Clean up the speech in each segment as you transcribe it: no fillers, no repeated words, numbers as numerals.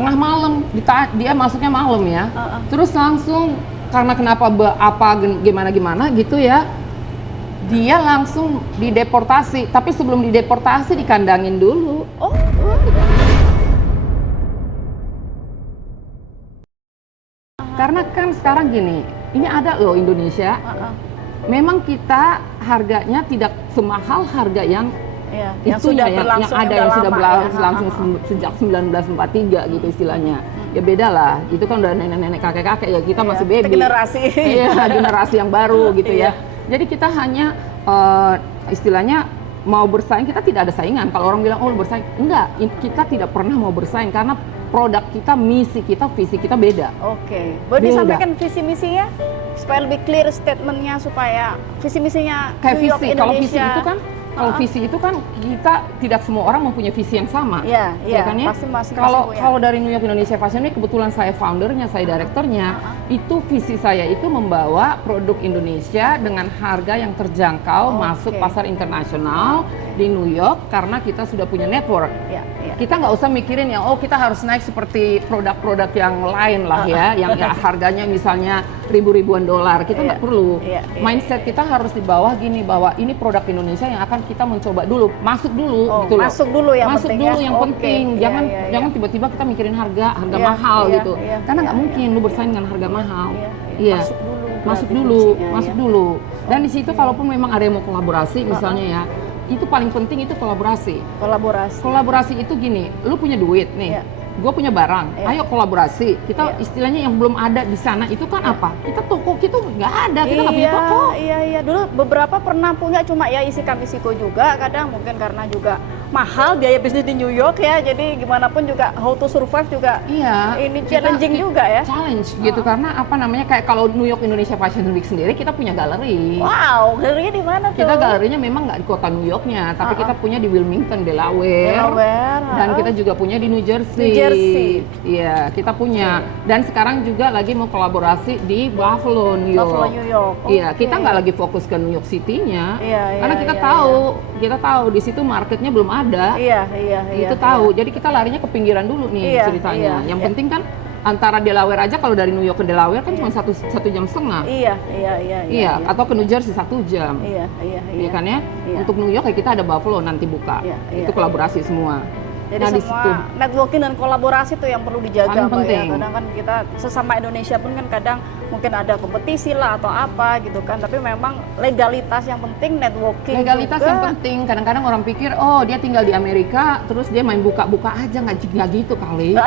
tengah malam, dia masuknya malam ya. Terus langsung karena kenapa gimana gitu ya, dia langsung dideportasi. Tapi sebelum dideportasi dikandangin dulu. Oh. Karena kan sekarang gini, ini ada loh Indonesia. Memang kita harganya tidak semahal harga yang yang sudah berlangsung, yang sudah berlangsung sejak 1943 gitu istilahnya. Ya beda lah, itu kan udah nenek-nenek kakek-kakek ya, kita masih baby. Generasi. Iya, generasi yang baru gitu ya. Jadi kita hanya istilahnya mau bersaing, kita tidak ada saingan. Kalau orang bilang, oh bersaing, enggak, kita tidak pernah mau bersaing karena produk kita, misi kita, visi kita beda. Oke, boleh disampaikan visi misinya supaya lebih clear statementnya, supaya visi misinya kayak New York visi. Indonesia. Kalau visi itu kan kita tidak semua orang mempunyai visi yang sama. Iya, kan ya? Pasti Kalau dari New York Indonesia Fashion Week, kebetulan saya foundernya, saya direkturnya, itu visi saya itu membawa produk Indonesia dengan harga yang terjangkau masuk pasar internasional di New York karena kita sudah punya network. Kita nggak usah mikirin yang kita harus naik seperti produk-produk yang lain lah ya, yang harganya misalnya ribuan dolar. Kita nggak perlu. Mindset kita harus di bawah gini, bahwa ini produk Indonesia yang akan kita mencoba dulu, masuk dulu gitu loh. Masuk dulu yang penting. Jangan tiba-tiba kita mikirin harga mahal gitu. Karena nggak mungkin lu bersaing dengan harga mahal. Masuk dulu. Dan di situ kalaupun memang ada yang mau kolaborasi misalnya ya, itu paling penting itu kolaborasi. Kolaborasi itu gini, lu punya duit nih, gue punya barang, ayo kolaborasi. Kita istilahnya yang belum ada di sana itu kan apa? Kita toko kita nggak ada, kita nggak punya toko. Iya. Dulu beberapa pernah punya, cuma ya isi-iko juga. Kadang mungkin karena juga mahal biaya bisnis di New York ya, jadi gimana pun juga how to survive juga. Ini challenging juga ya. Challenge gitu karena apa namanya, kayak kalau New York Indonesia Fashion Week sendiri kita punya galeri. Wow, galerinya di mana tuh? Kita galerinya memang nggak di kota New Yorknya, tapi kita punya di Wilmington, Delaware. Dan kita juga punya di New Jersey. Iya, kita punya. Dan sekarang juga lagi mau kolaborasi di Buffalo, New York. Iya, kita nggak lagi fokus ke New York City-nya. Karena kita tahu di situ marketnya belum ada. Itu tahu. Jadi kita larinya ke pinggiran dulu nih ceritanya. Yang penting kan antara Delaware aja, kalau dari New York ke Delaware kan cuma satu jam setengah. Iya. Atau ke New Jersey 1 jam. Iya kan ya. Untuk New York ya kita ada Buffalo nanti buka. Itu kolaborasi semua. Jadi semua networking dan kolaborasi itu yang perlu dijaga, Mbak ya. Kadang kan kita sesama Indonesia pun kan kadang mungkin ada kompetisi lah atau apa gitu kan. Tapi memang legalitas yang penting, networking legalitas juga. Yang penting. Kadang-kadang orang pikir, oh dia tinggal di Amerika, terus dia main buka-buka aja, nggak gitu kali.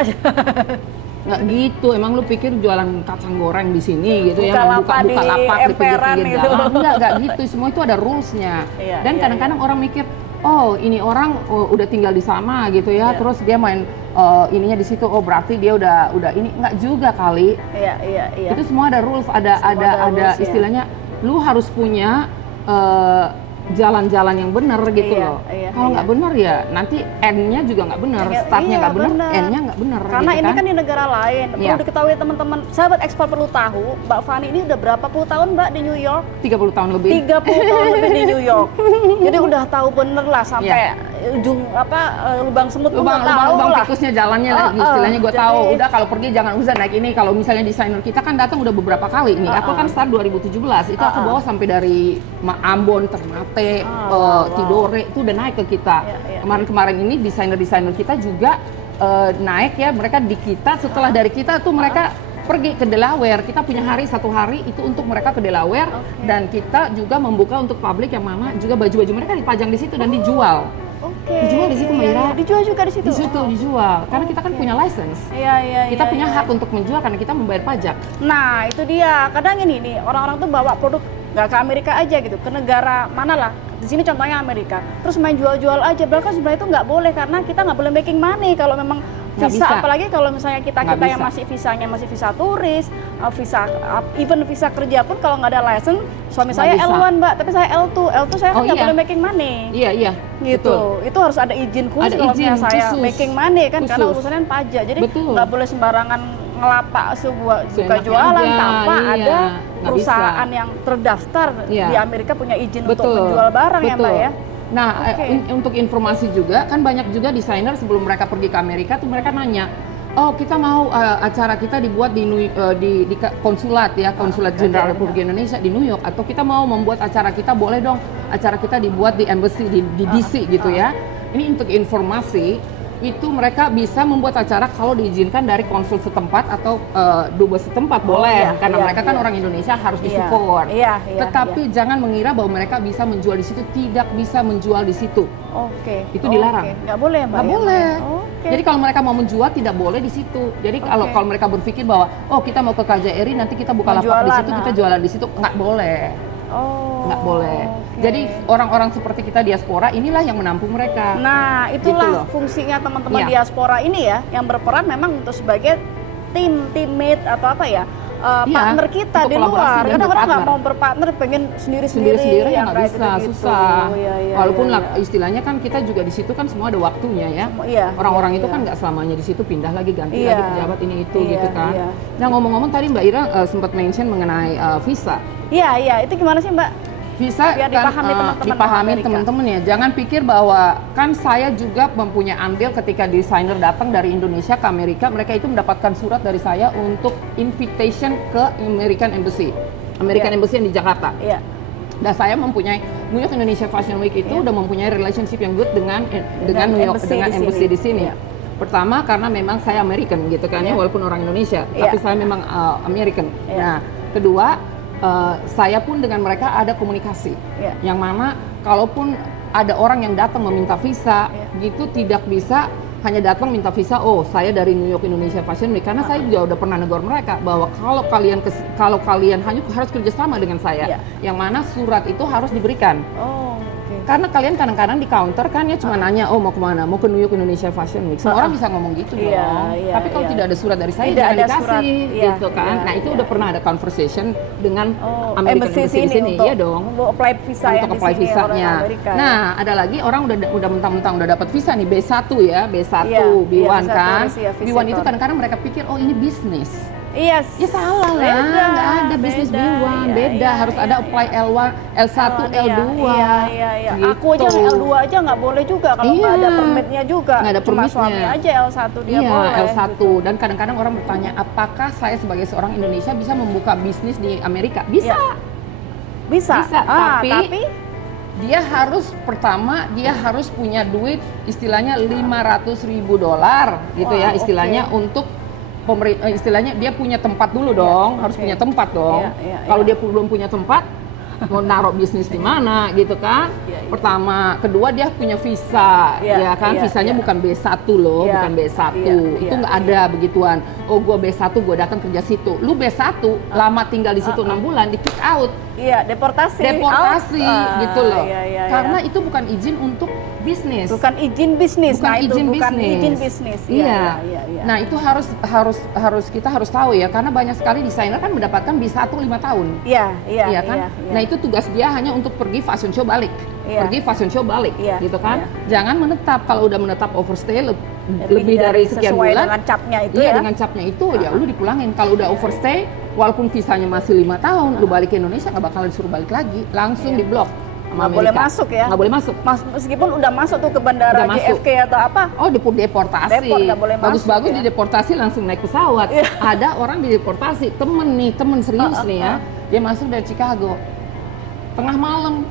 Nggak gitu, emang lu pikir jualan kacang goreng di sini gitu ya, buka lapak di pinggir-pinggir jalan? Nggak gitu, semua itu ada rules-nya. Dan kadang-kadang orang mikir, oh ini orang udah tinggal di sana gitu ya, terus dia main ininya di situ, oh berarti dia udah ini. Nggak juga kali. Itu semua ada rules, ada rules, istilahnya lu harus punya jalan-jalan yang benar gitu loh. Kalau nggak benar ya nanti N-nya juga nggak benar, startnya nggak benar, N-nya nggak benar. Karena gitu ini kan di negara lain. Perlu diketahui teman-teman, sahabat ekspor perlu tahu, Mbak Fani ini udah berapa puluh tahun Mbak di New York? 30 tahun lebih. 30 tahun lebih di New York. Jadi udah tahu bener lah sampai ujung lubang semut lubang tikusnya jalannya istilahnya gue tahu. Udah kalau pergi jangan usah naik ini. Kalau misalnya desainer kita kan datang udah beberapa kali nih. Aku kan start 2017 itu aku bawa sampai dari Ambon, Ternate, Tidore itu udah naik ke kita. Kemarin ini desainer kita juga naik ya, mereka di kita. Setelah dari kita tuh mereka pergi ke Delaware. Kita punya satu hari itu untuk mereka ke Delaware. Dan kita juga membuka untuk publik yang mana juga baju-baju mereka dipajang di situ dan dijual. Dijual di situ, Mbak Ira. Dijual juga di situ. Di situ dijual. Karena kita kan punya license. Kita punya hak untuk menjual karena kita membayar pajak. Nah, itu dia. Kadang ini nih, orang-orang tuh bawa produk nggak ke Amerika aja gitu, ke negara mana lah. Di sini contohnya Amerika. Terus main jual-jual aja. Bahkan sebenarnya itu nggak boleh karena kita nggak boleh making money kalau memang visa, apalagi kalau misalnya kita yang masih visanya masih visa turis, even visa kerja pun kalau nggak ada license, suami saya L1 Mbak, tapi saya L2 saya kan nggak boleh making money. Iya. Gitu. Betul. Itu harus ada izin khusus kalau misalnya saya making money kan, karena urusannya pajak. Jadi nggak boleh sembarangan ngelapak buka jualan tanpa ada perusahaan yang terdaftar di Amerika punya izin untuk menjual barang ya Mbak ya. Nah, untuk informasi juga, kan banyak juga desainer sebelum mereka pergi ke Amerika tuh mereka nanya, Oh, kita mau acara kita dibuat di konsulat ya, konsulat jenderal Republik Indonesia di New York, atau kita mau membuat acara kita, boleh dong acara kita dibuat di embassy di DC gitu ya. Ini untuk informasi, itu mereka bisa membuat acara kalau diizinkan dari konsul setempat atau dubes setempat, boleh, karena mereka kan orang Indonesia, harus disupport. Tetapi jangan mengira bahwa mereka bisa menjual di situ, tidak bisa menjual di situ. Itu dilarang. Nggak boleh, Mbak. Nggak boleh. Jadi kalau mereka mau menjual tidak boleh di situ. Jadi kalau mereka berpikir bahwa kita mau ke KJRI nanti kita buka lapak di situ, kita jualan di situ, nggak boleh. Nggak boleh. Jadi orang-orang seperti kita diaspora inilah yang menampung mereka. Nah, itulah gitu fungsinya teman-teman diaspora ini ya, yang berperan memang untuk sebagai teammate atau apa ya, partner kita di luar. Karena orang nggak mau berpartner, pengen sendiri-sendiri ya nggak bisa, susah. Walaupun istilahnya kan kita juga di situ kan semua ada waktunya ya. Orang-orang itu kan nggak selamanya di situ, pindah lagi, ganti lagi pejabat ini itu gitu kan. Nah, ngomong-ngomong tadi Mbak Ira sempat mention mengenai visa. Iya, itu gimana sih Mbak? Visa biar kan dipahami teman-teman ya. Jangan pikir bahwa kan saya juga mempunyai andil ketika desainer datang dari Indonesia ke Amerika, mereka itu mendapatkan surat dari saya untuk invitation ke American Embassy yang di Jakarta. Dan saya mempunyai New York Indonesia Fashion Week itu udah mempunyai relationship yang good dengan New York, dengan embassy di sini. Pertama karena memang saya American gitu kan ya, walaupun orang Indonesia, tapi saya memang American. Nah, kedua saya pun dengan mereka ada komunikasi, yang mana kalaupun ada orang yang datang meminta visa, gitu tidak bisa hanya datang minta visa, saya dari New York Indonesia Fashion Week, karena saya juga udah pernah negor mereka bahwa kalau kalian hanya harus kerjasama dengan saya, yang mana surat itu harus diberikan. Karena kalian kadang-kadang di counter kan ya cuma nanya, mau kemana? Mau ke New York Indonesia Fashion Week. Semua orang bisa ngomong gitu dong. Tapi kalau tidak ada surat dari saya, jangan dikasih gitu kan. Nah, itu udah pernah ada conversation dengan American Embassy di sini. Iya dong. Untuk apply visa untuk apply visanya. Nah, ada lagi orang udah mentang-mentang udah dapat visa nih, B1 ya, B1, B1 kan. B1 itu kadang-kadang mereka pikir, ini bisnis. Ya salah lah, nggak ada bisnis B1, beda, harus ada apply L1, L1, L2. Gitu. Aku aja L2 aja nggak boleh juga kalau nggak ada permitnya juga. Nggak ada permitnya. Cuma suami aja L1 dia boleh. L1. Gitu. Dan kadang-kadang orang bertanya, apakah saya sebagai seorang Indonesia bisa membuka bisnis di Amerika? Bisa. Tapi dia harus punya duit istilahnya $500.000 gitu ya, istilahnya untuk istilahnya dia punya tempat dulu dong, harus punya tempat dong. Kalau dia belum punya tempat, mau naruh bisnis di mana gitu kan? Pertama, kedua dia punya visa, ya kan? Visanya bukan B1 loh, bukan B1. Itu nggak ada begituan. Gua B1, gua datang kerja situ. Lu B1, lama tinggal di situ 6 bulan, di kick out. Deportasi gitu loh. Karena itu bukan izin untuk bisnis. Bukan izin bisnis. Bukan izin bisnis. Nah, itu harus kita harus tahu ya, karena banyak sekali desainer kan mendapatkan B1 5 tahun. Iya kan? Nah, itu tugas dia hanya untuk pergi fashion show balik. Gitu kan? Jangan menetap. Kalau udah menetap overstay lebih dari sekian bulan dengan capnya itu dengan capnya itu ya lu dipulangin. Kalau udah overstay walaupun visanya masih 5 tahun, lu balik ke Indonesia nggak bakalan disuruh balik lagi, langsung diblok. Nggak boleh masuk ya? Nggak boleh masuk. Meskipun udah masuk tuh ke bandara JFK atau apa? Deportasi. Nggak boleh masuk. Bagus-bagus dideportasi langsung naik pesawat. Ada orang dideportasi, temen serius nih ya. Dia masuk dari Chicago. Tengah malam,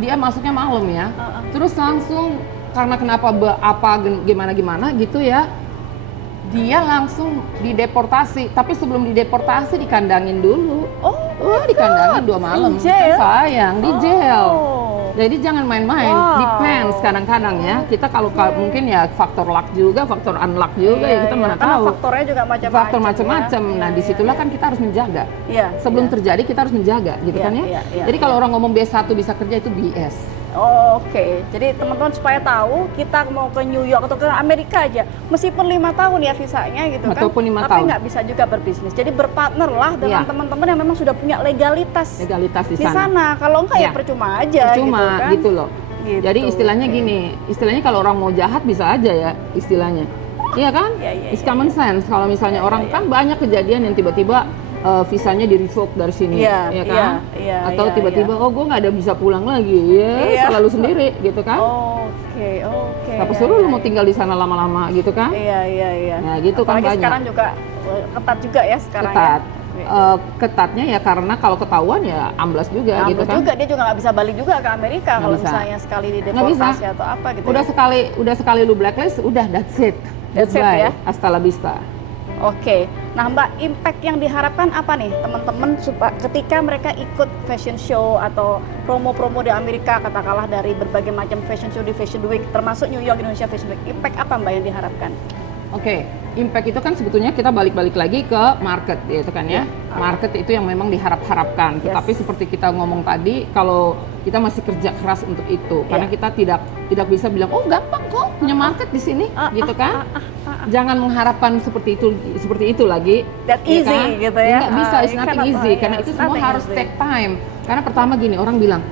dia masuknya malam ya. Terus langsung karena gimana gitu ya. Dia langsung dideportasi, tapi sebelum dideportasi dikandangin dulu. Dikandangin 2 malam. Kan sayang, di jail. Jadi jangan main-main, depends kadang-kadang ya. Kita kalau mungkin ya faktor luck juga, faktor unluck juga ya kita mana tahu. Faktornya juga macam-macam. Faktor macam-macam. Nah, disitulah kan kita harus menjaga. Sebelum terjadi kita harus menjaga, gitu kan ya. Jadi kalau orang ngomong B1 bisa kerja itu BS. Jadi teman-teman supaya tahu, kita mau ke New York atau ke Amerika aja, meskipun 5 tahun ya visanya gitu kan, tapi nggak bisa juga berbisnis. Jadi berpartner lah dengan teman-teman yang memang sudah punya legalitas di sana. Kalau enggak ya percuma aja. Gitu loh. Jadi istilahnya gini, istilahnya kalau orang mau jahat bisa aja ya istilahnya. Iya kan? It's common sense. Kalau misalnya orang kan banyak kejadian yang tiba-tiba visanya di revoke dari sini, ya kan? Atau tiba-tiba gue nggak ada bisa pulang lagi, selalu sendiri gitu kan? Oke. Siapa suruh lu mau tinggal di sana lama-lama gitu kan? Iya. Nah, gitu kan apalagi banyak. sekarang juga ketat juga ya sekarang Ketat. ya. Ketatnya ya karena kalau ketahuan ya amblas juga gitu kan. Juga dia juga nggak bisa balik juga ke Amerika Nggak kalau bisa. misalnya sekali dideportasi atau apa gitu. Udah sekali lu blacklist, udah that's it. That's it, Goodbye. ya. Hasta la vista. Oke, nah Mbak, impact yang diharapkan apa nih teman-teman ketika mereka ikut fashion show atau promo-promo di Amerika, katakanlah dari berbagai macam fashion show di Fashion Week, termasuk New York Indonesia Fashion Week, impact apa Mbak yang diharapkan? Oke, impact itu kan sebetulnya kita balik-balik lagi ke market, gitu kan ya. Market itu yang memang diharap-harapkan. Tetapi seperti kita ngomong tadi, kalau kita masih kerja keras untuk itu, karena kita tidak bisa bilang, oh gampang kok punya market di sini, gitu kan? Jangan mengharapkan seperti itu lagi. That easy kan? gitu ya. Nggak bisa, it's nothing easy, karena itu semua harus take time. Karena pertama gini, orang bilang,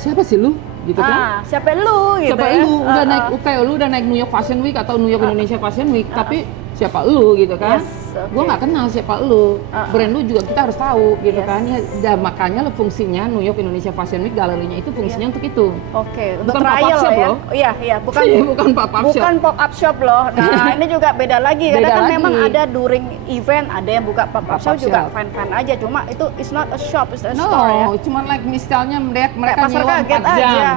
siapa sih lu? Gitu kan? Siapa lu gitu siapa ya? lu udah naik lu udah naik New York Fashion Week atau New York Indonesia Fashion Week, tapi siapa lu gitu kan? Gue nggak kenal siapa lu, brand lu juga kita harus tahu gitu kan ya. Dan makanya fungsinya New York Indonesia Fashion Week galerinya itu fungsinya untuk itu. Untuk bukan trial pop-up shop ya. loh. Iya, bukan pop-up shop. Bukan pop-up shop loh. Nah, ini juga beda lagi. Karena kan Beda memang lagi. ada during event, ada yang buka pop-up shop juga fine-fine aja. Cuma itu is not a shop, it's a store ya. Cuman like misalnya mereka pasar nyewa kaget 4 jam. aja.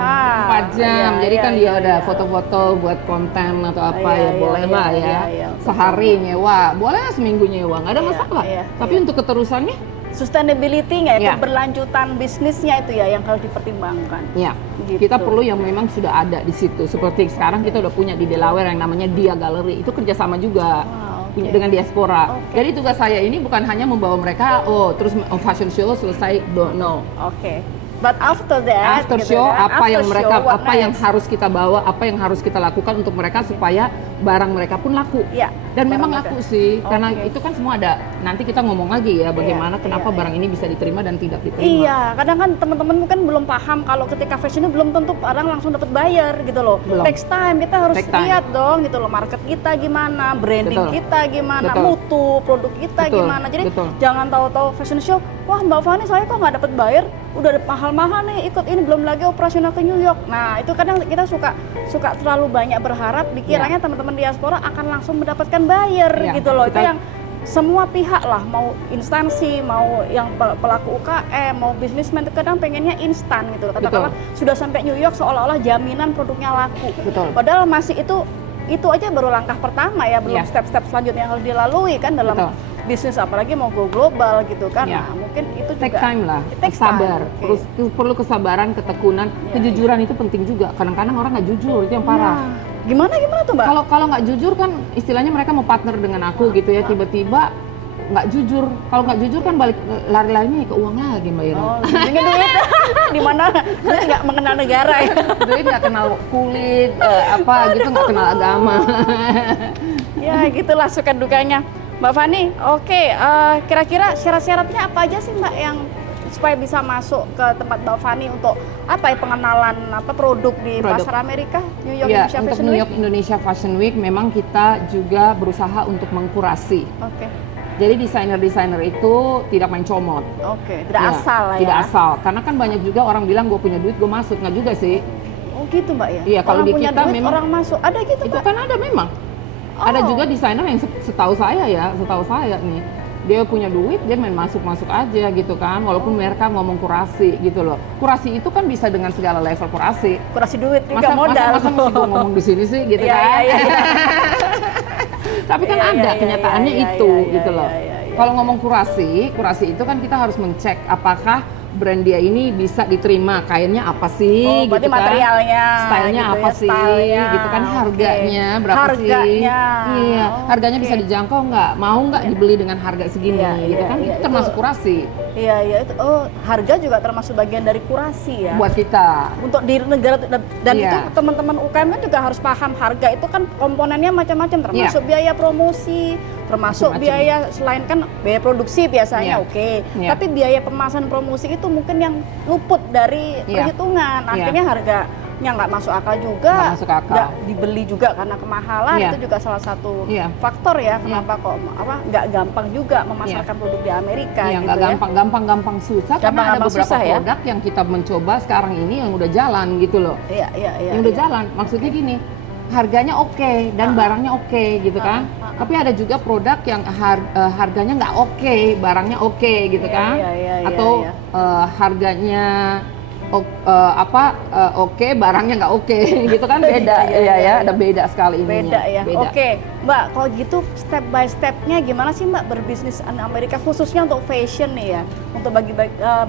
4 jam. Jadi kan dia ada foto-foto buat konten atau apa ya boleh lah ya. Sehari nyewa, boleh lah seminggu nyewa, nggak ada masalah. Tapi untuk keterusannya sustainability nggak ya, keberlanjutan bisnisnya itu ya yang harus dipertimbangkan. Ya, gitu. Kita perlu yang memang sudah ada di situ. Seperti sekarang kita udah punya di Delaware yang namanya Dia Gallery, itu kerjasama juga punya dengan diaspora. Jadi tugas saya ini bukan hanya membawa mereka, terus fashion show selesai, no. But after that, after show apa yang harus kita bawa, apa yang harus kita lakukan untuk mereka supaya barang mereka pun laku. Dan memang laku sih, karena itu kan semua ada. Nanti kita ngomong lagi ya bagaimana kenapa barang ini bisa diterima dan tidak diterima. Iya, kadang kan teman-teman mungkin belum paham kalau ketika fashion itu belum tentu barang langsung dapat bayar gitu loh. Next time kita harus lihat dong gitu loh, market kita gimana, branding kita gimana, mutu produk kita gimana. Jadi jangan tahu-tahu fashion show, wah Mbak Fani saya kok nggak dapat bayar, udah mahal-mahal nih ikut ini, belum lagi operasional ke New York. Nah itu kadang kita suka terlalu banyak berharap, dikiranya teman-teman diaspora akan langsung mendapatkan bayar gitu loh. Itu yang semua pihak lah, mau instansi, mau yang pelaku UKM, mau bisnismen, kadang pengennya instan gitu. Katakanlah sudah sampai New York seolah-olah jaminan produknya laku. Padahal masih itu aja baru langkah pertama ya, belum step-step selanjutnya yang harus dilalui kan dalam bisnis, apalagi mau go global gitu kan. Nah, mungkin itu juga take time lah, sabar. Perlu kesabaran, ketekunan, kejujuran itu penting juga. Kadang-kadang orang nggak jujur, itu yang parah. Gimana tuh Mbak? Kalau nggak jujur kan istilahnya mereka mau partner dengan aku gitu ya, tiba-tiba nggak jujur. Kalau nggak jujur kan balik lari-larinya ke uang lagi Mbak Ira. Ini duit di mana duit nggak mengenal negara ya. Duit nggak kenal kulit, apa gitu, nggak kenal agama. Ya gitulah suka dukanya. Mbak Fani, kira-kira syarat-syaratnya apa aja sih Mbak yang supaya bisa masuk ke tempat Mbak Fani untuk pengenalan produk di pasar Amerika, New York Indonesia Fashion Week? Untuk New York Indonesia Fashion Week memang kita juga berusaha untuk mengkurasi. Jadi desainer-desainer itu tidak main comot. Tidak asal lah ya. Tidak asal, karena kan banyak juga orang bilang gue punya duit gue masuk, nggak juga sih. Gitu Mbak ya? Iya, kalau di kita duit, memang orang masuk, ada gitu Mbak? Itu kan ada memang. Ada juga desainer yang setahu saya nih, dia punya duit, dia main masuk-masuk aja gitu kan, walaupun mereka ngomong kurasi gitu loh. Kurasi itu kan bisa dengan segala level kurasi. Kurasi duit juga modal. Masa mesti gue ngomong di sini sih gitu kan. Tapi kan ada kenyataannya itu gitu loh. Kalau ngomong kurasi itu kan kita harus mengcek apakah brand dia ini bisa diterima, kainnya apa sih, berarti gitu kan, materialnya, stylenya gitu apa ya, sih, gitu kan, harganya berapa sih, iya, harganya bisa dijangkau nggak, mau nggak dibeli dengan harga segini, gitu kan, itu termasuk kurasi. Iya, itu harga juga termasuk bagian dari kurasi ya. Buat kita. Untuk di negara dan itu teman-teman UKM kan juga harus paham harga itu kan komponennya macam-macam, termasuk biaya promosi, termasuk biaya selain kan biaya produksi biasanya tapi biaya pemasaran promosi itu mungkin yang luput dari perhitungan. Akhirnya yang nggak masuk akal juga, Nggak masuk akal. nggak dibeli juga karena kemahalan. Iya. Itu juga salah satu Iya. faktor ya kenapa kok nggak gampang juga memasarkan produk di Amerika Iya, gitu nggak ya. gampang susah, karena ada Gampang-gampang beberapa susah ya. produk yang kita mencoba sekarang ini yang udah jalan gitu loh. Iya, iya, iya. Yang udah iya. jalan, maksudnya gini, harganya oke dan barangnya oke gitu kan. Tapi ada juga produk yang harganya nggak oke, barangnya oke gitu Iya, kan. iya, iya, iya, Atau iya. harganya oke, barangnya nggak oke gitu kan, beda. Iya, iya, Iya iya. ada beda sekali ininya. Beda ya. Beda. Oke, Mbak, kalau gitu step by stepnya gimana sih Mbak berbisnis di Amerika khususnya untuk fashion nih ya, untuk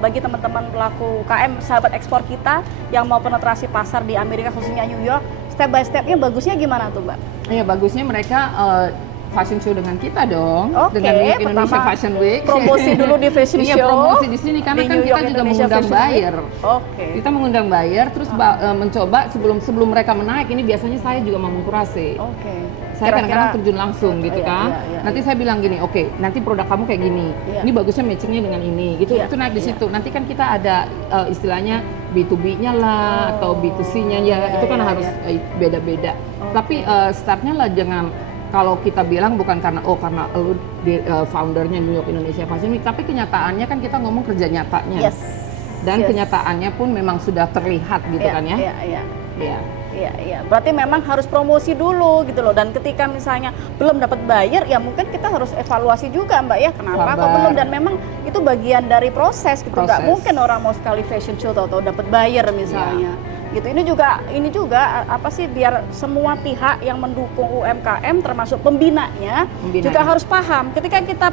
bagi teman-teman pelaku UKM sahabat ekspor kita yang mau penetrasi pasar di Amerika khususnya New York, step by stepnya bagusnya gimana tuh Mbak? Iya, bagusnya mereka fashion show dengan kita dong, Oke, dengan New York Indonesia pertama Fashion Week. promosi dulu di fashion Iya, show. promosi di sini karena di kan New kita York juga Indonesia mengundang Fashion Week. buyer. Oke. Kita mengundang buyer, terus mencoba sebelum mereka menaik, ini biasanya saya juga mau mengkurasi. Oke. Saya kadang-kadang terjun langsung gitu Iya, kan. iya, iya, Nanti saya bilang gini, oke, nanti produk kamu kayak gini. Iya. Ini bagusnya matchingnya dengan ini, gitu. Iya, Itu naik di iya. situ. Nanti kan kita ada istilahnya B2B-nya lah atau B2C-nya ya. Iya, Itu kan iya, harus beda-beda. Oke. Tapi startnya lah jangan, kalau kita bilang bukan karena lu foundernya New York Indonesia Fashion Week, tapi kenyataannya kan kita ngomong kerja nyatanya. Yes. Dan Yes. kenyataannya pun memang sudah terlihat gitu Iya, kan ya. Iya, iya. Iya. Iya, iya. Berarti memang harus promosi dulu gitu loh. Dan ketika misalnya belum dapat buyer, ya mungkin kita harus evaluasi juga Mbak ya. Kenapa kok Sabar. belum? Dan memang itu bagian dari proses gitu. Nggak Proses. mungkin orang mau sekali fashion show atau dapat buyer misalnya. Gitu. Ini juga apa sih, biar semua pihak yang mendukung UMKM termasuk pembinanya juga harus paham. Ketika kita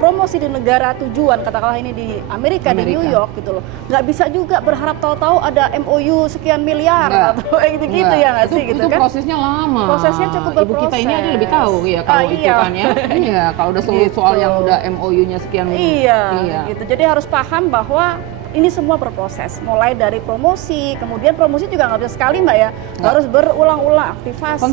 promosi di negara tujuan, katakanlah ini di Amerika, di New York gitu loh. Nggak bisa juga berharap tahu-tahu ada MOU sekian miliar atau gitu-gitu ya nggak sih gitu itu kan? prosesnya lama. Prosesnya cukup Ibu kita ini berproses. aja lebih tahu ya kalau itu Iya. kan ya. Iya, kalau udah Gitu. soal yang udah MOU-nya sekian. Iya, gitu. Jadi harus paham bahwa ini semua berproses, mulai dari promosi, kemudian promosi juga nggak bisa sekali Mbak ya, harus berulang-ulang aktivasi,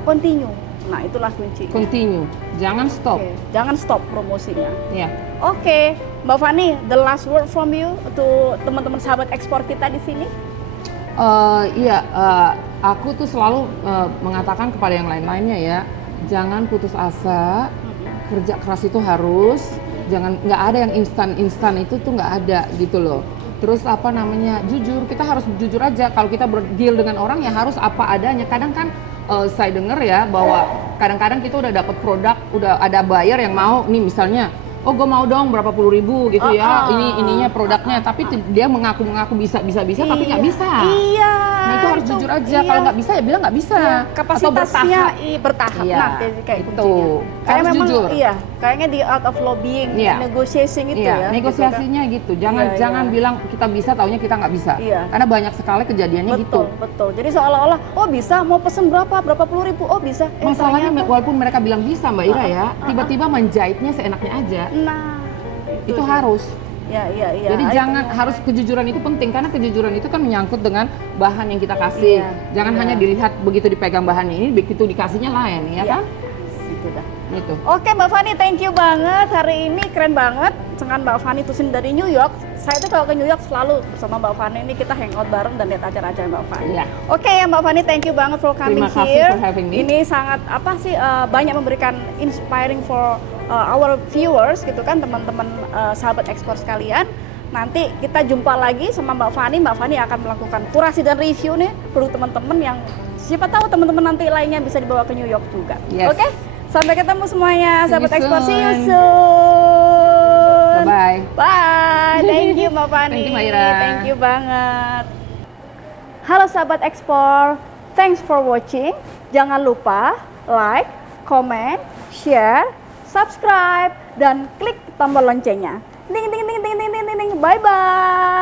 continue. Nah itulah kunci. Continue, jangan stop. Oke, jangan stop promosinya. Ya. Oke, Mbak Fani, the last word from you untuk teman-teman sahabat ekspor kita di sini. Aku tuh selalu mengatakan kepada yang lain-lainnya ya, jangan putus asa, kerja keras itu harus. Nggak ada yang instan itu tuh nggak ada gitu loh. Terus jujur, kita harus jujur aja. Kalau kita berdeal dengan orang ya harus apa adanya. Kadang kan saya dengar ya bahwa kadang-kadang kita udah dapat produk, udah ada buyer yang mau nih misalnya, oh gue mau dong berapa puluh ribu gitu ya, ininya produknya, tapi dia mengaku bisa tapi nggak bisa. Iya. Nah itu harus jujur aja. Kalau nggak bisa ya bilang nggak bisa. Kapasitasnya bertahap. Iya, Nah, kayak itu kuncinya. Kayak harus memang jujur. Iya, kayaknya di art of lobbying, negotiating itu Iya, ya. negosiasinya gitu. Jangan bilang kita bisa, taunya kita nggak bisa. Iya. Karena banyak sekali kejadiannya gitu. Betul. Jadi seolah-olah, oh bisa, mau pesen berapa puluh ribu, oh bisa. Masalahnya ternyata. walaupun mereka bilang bisa Mbak Ira ya, tiba-tiba menjahitnya seenaknya aja. Nah, Itu harus. Iya. Jadi harus kejujuran itu penting, karena kejujuran itu kan menyangkut dengan bahan yang kita kasih. Iya, Jangan hanya dilihat begitu dipegang bahannya ini, begitu dikasihnya lain, ya kan? Itu dah. Itu. Oke Mbak Fani, thank you banget. Hari ini keren banget dengan Mbak Fani Tusin dari New York. Saya tuh kalau ke New York selalu bersama Mbak Fani, ini kita hangout bareng dan lihat acara-acara Mbak Fani. Iya. Oke ya Mbak Fani, thank you banget for coming Terima kasih here. for having me. Ini sangat banyak memberikan inspiring for our viewers gitu kan, teman-teman sahabat ekspor sekalian. Nanti kita jumpa lagi sama Mbak Fani. Mbak Fani akan melakukan kurasi dan review nih produk teman-teman yang siapa tahu teman-teman nanti lainnya bisa dibawa ke New York juga. Yes. Oke? Sampai ketemu semuanya, See you sahabat ekspor. See you soon. soon. Bye-bye. Bye. Thank you Mbak Fani. Thank you, Mbak Ira. Thank you banget. Halo sahabat ekspor. Thanks for watching. Jangan lupa like, comment, share, subscribe, dan klik tombol loncengnya. Ding ding ding ding ding ding ding. Bye bye.